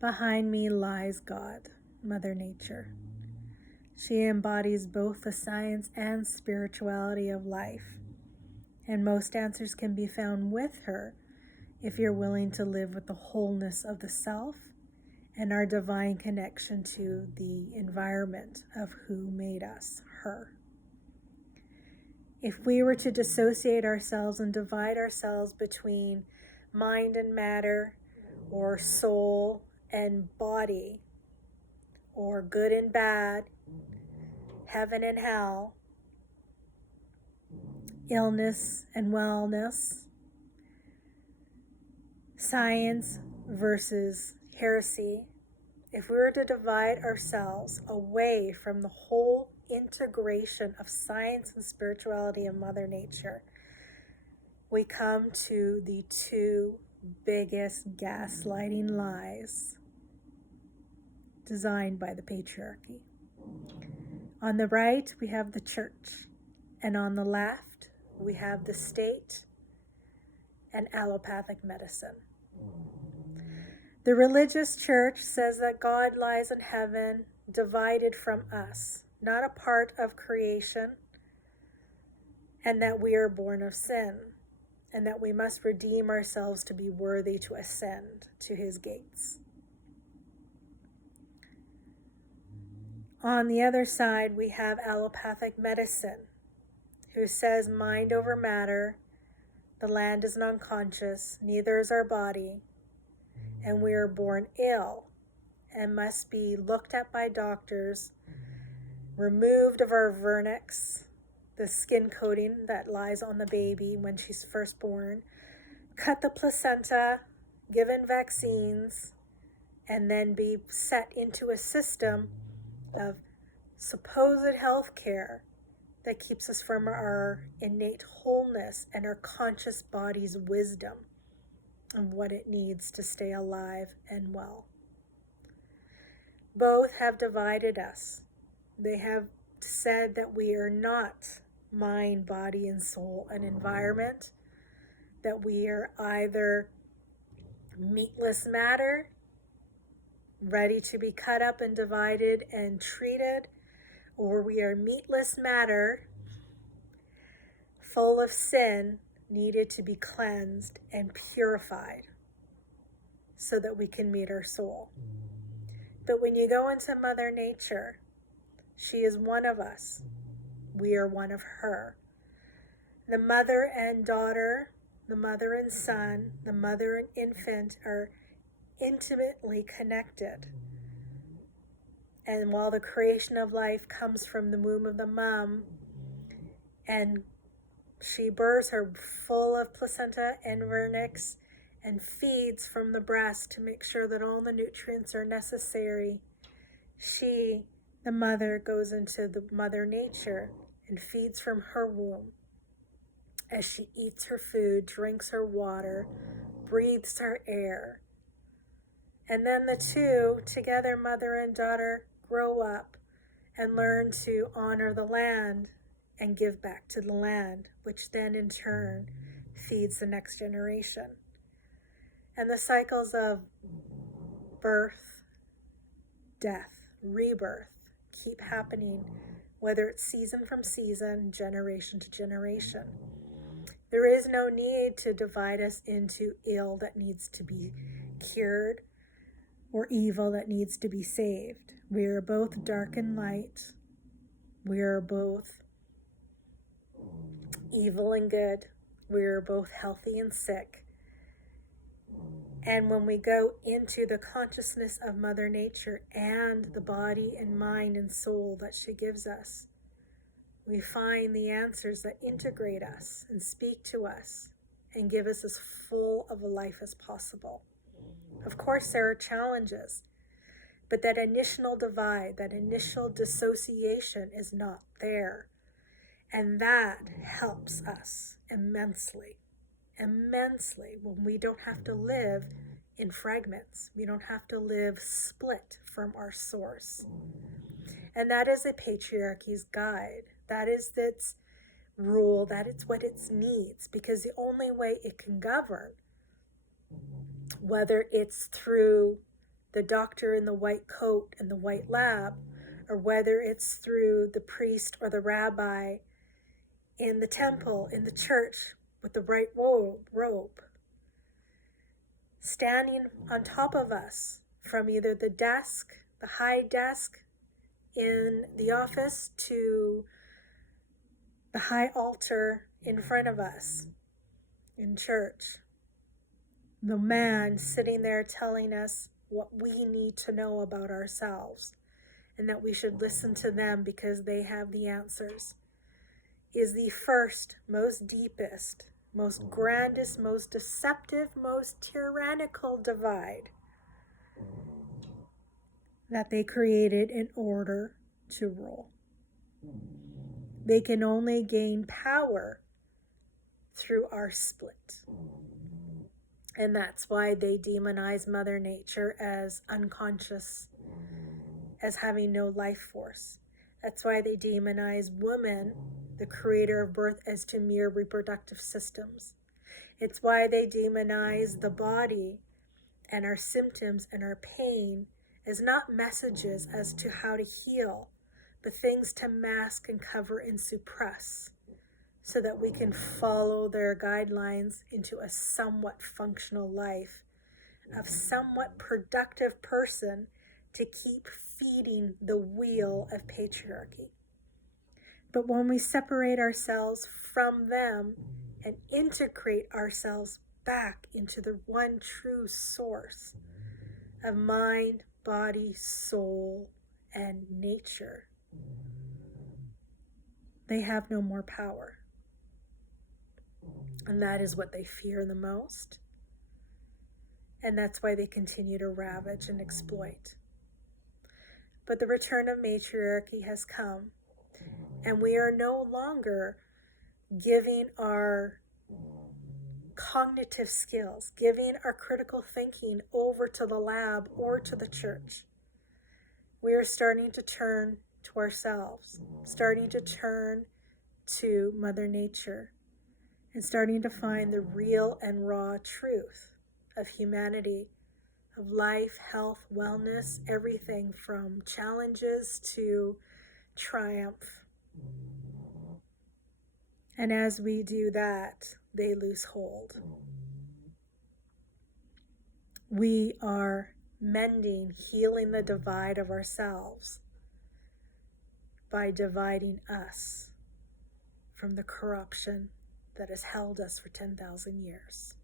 Behind me lies God, Mother Nature. She embodies both the science and spirituality of life, and most answers can be found with her if you're willing to live with the wholeness of the self and our divine connection to the environment of who made us, her. If we were to dissociate ourselves and divide ourselves between mind and matter, or soul and body, or good and bad, heaven and hell, illness and wellness, science versus heresy, if we were to divide ourselves away from the whole integration of science and spirituality of Mother Nature, we come to the two biggest gaslighting lies designed by the patriarchy. On the right, we have the church, and on the left, we have the state and allopathic medicine. The religious church says that God lies in heaven, divided from us, not a part of creation, and that we are born of sin, and that we must redeem ourselves to be worthy to ascend to his gates. On the other side, we have allopathic medicine, who says mind over matter, the land is unconscious, neither is our body, and we are born ill and must be looked at by doctors, removed of our vernix, the skin coating that lies on the baby when she's first born, cut the placenta, given vaccines, and then be set into a system of supposed health care that keeps us from our innate wholeness and our conscious body's wisdom of what it needs to stay alive and well. Both have divided us. They have said that we are not mind, body, and soul, an environment, that we are either meatless matter, ready to be cut up and divided and treated, or we are meatless matter, full of sin, needed to be cleansed and purified so that we can meet our soul. But when you go into Mother Nature, she is one of us. We are one of her. The mother and daughter, the mother and son, the mother and infant are intimately connected. And while the creation of life comes from the womb of the mom, and she births her full of placenta and vernix and feeds from the breast to make sure that all the nutrients are necessary, she, the mother, goes into the Mother Nature and feeds from her womb as she eats her food, drinks her water, breathes her air. And then the two, together, mother and daughter, grow up and learn to honor the land and give back to the land, which then in turn feeds the next generation. And the cycles of birth, death, rebirth keep happening, whether it's season from season, generation to generation. There is no need to divide us into ill that needs to be cured or evil that needs to be saved. We are both dark and light. We are both evil and good. We are both healthy and sick. And when we go into the consciousness of Mother Nature and the body and mind and soul that she gives us, we find the answers that integrate us and speak to us and give us as full of a life as possible. Of course, there are challenges, but that initial divide, that initial dissociation is not there. And that helps us immensely when we don't have to live in fragments. We don't have to live split from our source. And that is a patriarchy's guide. That is its rule. That is what it needs, because the only way it can govern, whether it's through the doctor in the white coat and the white lab, or whether it's through the priest or the rabbi in the temple, in the church, with the right robe, standing on top of us from either the desk, the high desk in the office, to the high altar in front of us in church. The man sitting there telling us what we need to know about ourselves, and that we should listen to them because they have the answers, is the first, most deepest, most grandest, most deceptive, most tyrannical divide that they created in order to rule. They can only gain power through our split. And that's why they demonize Mother Nature as unconscious, as having no life force. That's why they demonize woman, the creator of birth, as to mere reproductive systems. It's why they demonize the body and our symptoms and our pain as not messages as to how to heal, but things to mask and cover and suppress, so that we can follow their guidelines into a somewhat functional life of somewhat productive person to keep feeding the wheel of patriarchy. But when we separate ourselves from them and integrate ourselves back into the one true source of mind, body, soul, and nature, they have no more power. And that is what they fear the most. And that's why they continue to ravage and exploit. But the return of matriarchy has come, and we are no longer giving our cognitive skills, giving our critical thinking over to the lab or to the church. We are starting to turn to ourselves, starting to turn to Mother Nature, and starting to find the real and raw truth of humanity, of life, health, wellness, everything from challenges to triumph. And as we do that, they lose hold. We are mending, healing the divide of ourselves by dividing us from the corruption that has held us for 10,000 years.